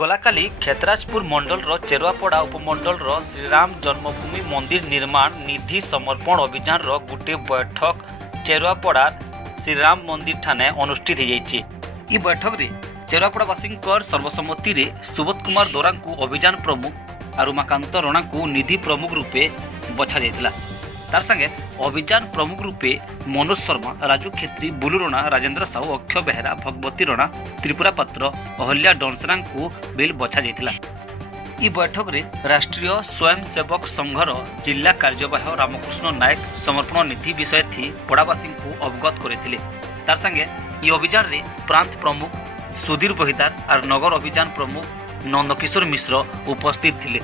गलाकाली क्षेत्राजपुर मंडल चेरुआपड़ा उपमंडल श्रीराम जन्मभूमि मंदिर निर्माण निधि समर्पण अभियान गोटे बैठक चेरुआपड़ा श्रीराम मंदिर ठाणे अनुष्ठित हो बैठक में चेरुआपड़ावासी सर्वसम्मति रे सुबोध कुमार दोरा को अभियान प्रमुख और उमाकांत रणा को निधि प्रमुख रूपे बछा जाइथिला। तार संगे अभियान प्रमुख रूपे मनोज शर्मा, राजू खेत्री, बुलू रणा, राजेंद्र साहू, अक्षय बेहरा, भगवती रणा, त्रिपुरा पात्र, अहल्या डनसरा को बिल बछा जाइथिला। ई बैठक रे राष्ट्रीय स्वयंसेवक संघर जिला कार्यवाह रामकृष्ण नायक समर्पण निधि विषय थी पड़ावासी को अवगत करथिले। तार संगे ई अभियान रे प्रांत प्रमुख सुधीर बहिदार और नगर अभियान प्रमुख नंदकिशोर मिश्र उपस्थित थिले।